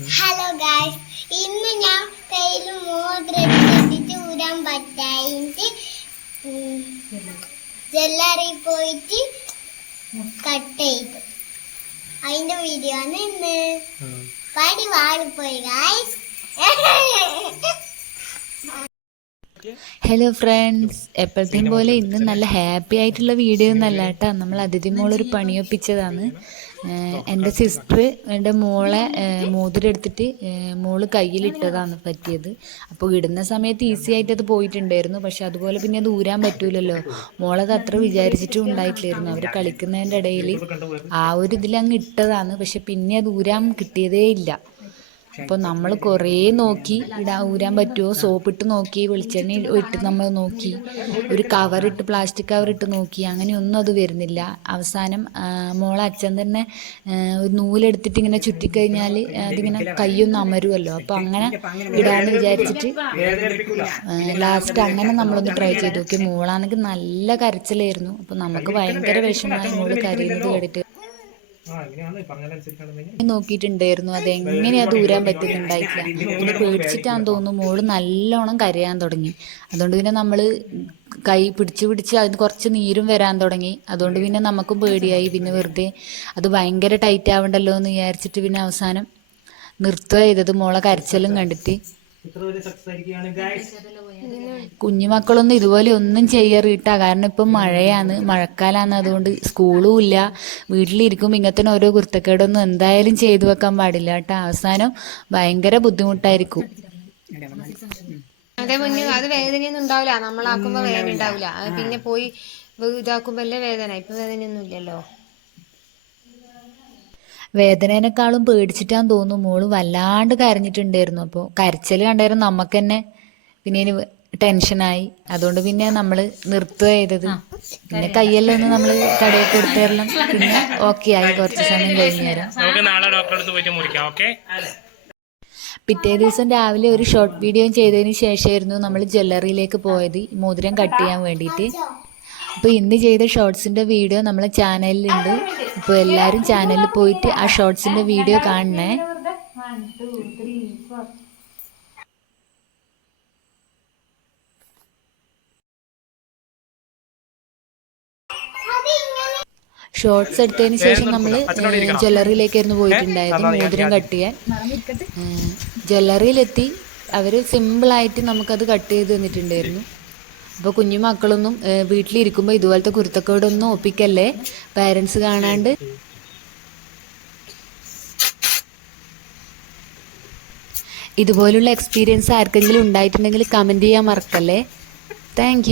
Hello guys ഇന്ന് ഞാൻ കയ്യിൽ മോതിരട്ടിട്ട് ഊരാൻ പറ്റായിട്ട് ജെല്ലറി പോയിട്ട് കട്ട് ചെയ്തു. അതിന്റെ വീഡിയോ ആണ് ഇന്ന്. പടി വാളിപ്പോയി ഗായ്സ് ഹലോ ഫ്രണ്ട്സ് എപ്പോഴത്തെയും പോലെ ഇന്ന് നല്ല ഹാപ്പി ആയിട്ടുള്ള വീഡിയോ ഒന്നല്ല കേട്ടോ. നമ്മൾ അതിഥി മോളൊരു പണിയൊപ്പിച്ചതാണ് എന്റെ സിസ്റ്റർ എന്റെ മോളെ മോതിരെടുത്തിട്ട് മോൾ കയ്യിലിട്ടതാണ് പറ്റിയത്. അപ്പോൾ ഇടുന്ന സമയത്ത് ഈസി ആയിട്ട് അത് പോയിട്ടുണ്ടായിരുന്നു. പക്ഷെ അതുപോലെ പിന്നെ അത് ഊരാൻ പറ്റൂലല്ലോ. മോളത് അത്ര വിചാരിച്ചിട്ടും ഉണ്ടായിട്ടില്ലായിരുന്നു. അവർ കളിക്കുന്നതിന്റെ ഇടയിൽ ആ ഒരു ഇതിൽ അങ്ങ് ഇട്ടതാണ്. പക്ഷെ പിന്നെ അത് ഊരാൻ കിട്ടിയതേ ഇല്ല. അപ്പോൾ നമ്മൾ കുറേ നോക്കി. ഇടാ ഊരാൻ പറ്റുമോ സോപ്പിട്ട് നോക്കി വെളിച്ചെണ്ണ ഇട്ട് നമ്മൾ നോക്കി. ഒരു കവറിട്ട് പ്ലാസ്റ്റിക് കവറിട്ട് നോക്കി. അങ്ങനെയൊന്നും അത് വരുന്നില്ല. അവസാനം മോളെ അച്ഛൻ തന്നെ ഒരു നൂലെടുത്തിട്ട് ഇങ്ങനെ ചുറ്റിക്കഴിഞ്ഞാൽ അതിങ്ങനെ കൈയൊന്നും അമരുമല്ലോ അപ്പോൾ അങ്ങനെ ഇടാന്ന് വിചാരിച്ചിട്ട് ലാസ്റ്റ് അങ്ങനെ നമ്മളൊന്ന് ട്രൈ ചെയ്തു നോക്കി. മോളാണെങ്കിൽ നല്ല കരച്ചിലായിരുന്നു. അപ്പോൾ നമുക്ക് ഭയങ്കര വിഷമമായി മോൾ കരയുന്നത് കേട്ടിട്ട്. നോക്കിയിട്ടുണ്ടായിരുന്നു. അതെങ്ങനെയാ ദൂരാൻ പറ്റുന്നുണ്ടായിട്ടില്ല. പിന്നെ പേടിച്ചിട്ടാന്ന് തോന്നുന്നു. മോൾ നല്ലോണം കരയാൻ തുടങ്ങി. അതുകൊണ്ട് പിന്നെ നമ്മൾ കൈ പിടിച്ച് പിടിച്ച് അതിന് കുറച്ച് നീരും വരാൻ തുടങ്ങി. അതുകൊണ്ട് പിന്നെ നമുക്കും പേടിയായി. പിന്നെ വെറുതെ അത് ഭയങ്കര ടൈറ്റ് ആവണ്ടല്ലോ എന്ന് വിചാരിച്ചിട്ട് പിന്നെ അവസാനം നിർത്തുക ചെയ്തത് മോളെ കരച്ചിലും കണ്ടിട്ട്. കുഞ്ഞുമക്കളൊന്നും ഇതുപോലെ ഒന്നും ചെയ്യാറിട്ടാ കാരണം ഇപ്പം മഴയാണ് മഴക്കാലാണ് അതുകൊണ്ട് സ്കൂളും ഇല്ല. വീട്ടിലിരിക്കുമ്പോൾ ഇങ്ങനത്തെ ഓരോ കുർത്തക്കേടൊന്നും എന്തായാലും ചെയ്തു വെക്കാൻ പാടില്ല കേട്ടോ. അവസാനം ഭയങ്കര ബുദ്ധിമുട്ടായിരിക്കും. അതേ മുന്നേ അത് വേദനയൊന്നും ഉണ്ടാവില്ല. നമ്മളാക്കുമ്പോ വേദന ഉണ്ടാവില്ല. അത് പിന്നെ പോയി ഇതാക്കുമ്പോ അല്ലേ വേദന? ഇപ്പൊ വേദനയൊന്നും ഇല്ലല്ലോ. വേദനേനേക്കാളും പേടിച്ചിട്ടാന്ന് തോന്നുന്നു. മോൾ വല്ലാണ്ട് കരഞ്ഞിട്ടുണ്ടായിരുന്നു. അപ്പോൾ കരച്ചിൽ കണ്ടായിരുന്നു നമുക്ക് തന്നെ പിന്നെ ഇനി ടെൻഷനായി. അതുകൊണ്ട് പിന്നെ നമ്മൾ നിർത്തുക ചെയ്തത്. പിന്നെ കയ്യെല്ലാം ഒന്ന് നമ്മൾ കടയിൽ കൊടുത്തേരണം. പിന്നെ ഓക്കെ ആയി. കുറച്ച് സമയം കഴിഞ്ഞു തരാം പിറ്റേ ദിവസം രാവിലെ ഒരു ഷോർട്ട് വീഡിയോ ചെയ്തതിന് ശേഷമായിരുന്നു നമ്മൾ ജ്വല്ലറിയിലേക്ക് പോയത്. മോതിരം കട്ട് ചെയ്യാൻ വേണ്ടിയിട്ട്. അപ്പോൾ ഇന്ന് ചെയ്ത ഷോർട്സിന്റെ വീഡിയോ നമ്മളെ ചാനലിലുണ്ട്. അപ്പോൾ എല്ലാവരും ചാനലിൽ പോയിട്ട് ആ ഷോർട്സിന്റെ വീഡിയോ കാണണേ. ഷോർട്സ് എടുത്തതിന് ശേഷം നമ്മൾ ജ്വല്ലറിയിലേക്കായിരുന്നു പോയിട്ടുണ്ടായത്. മോതിരം കട്ട് ചെയ്യാൻ. ജ്വല്ലറിയിലെത്തി. അവർ സിമ്പിളായിട്ട് നമുക്കത് കട്ട് ചെയ്ത് തന്നിട്ടുണ്ടായിരുന്നു. അപ്പോൾ കുഞ്ഞു മക്കളൊന്നും വീട്ടിലിരിക്കുമ്പോൾ ഇതുപോലത്തെ കുരുത്തക്കേടൊന്നും ഒപ്പിക്കല്ലേ? പാരൻസ് കാണാണ്ട്. ഇതുപോലുള്ള എക്സ്പീരിയൻസ് ആർക്കെങ്കിലും ഉണ്ടായിട്ടുണ്ടെങ്കിൽ കമന്റ് ചെയ്യാൻ മറക്കല്ലേ? താങ്ക്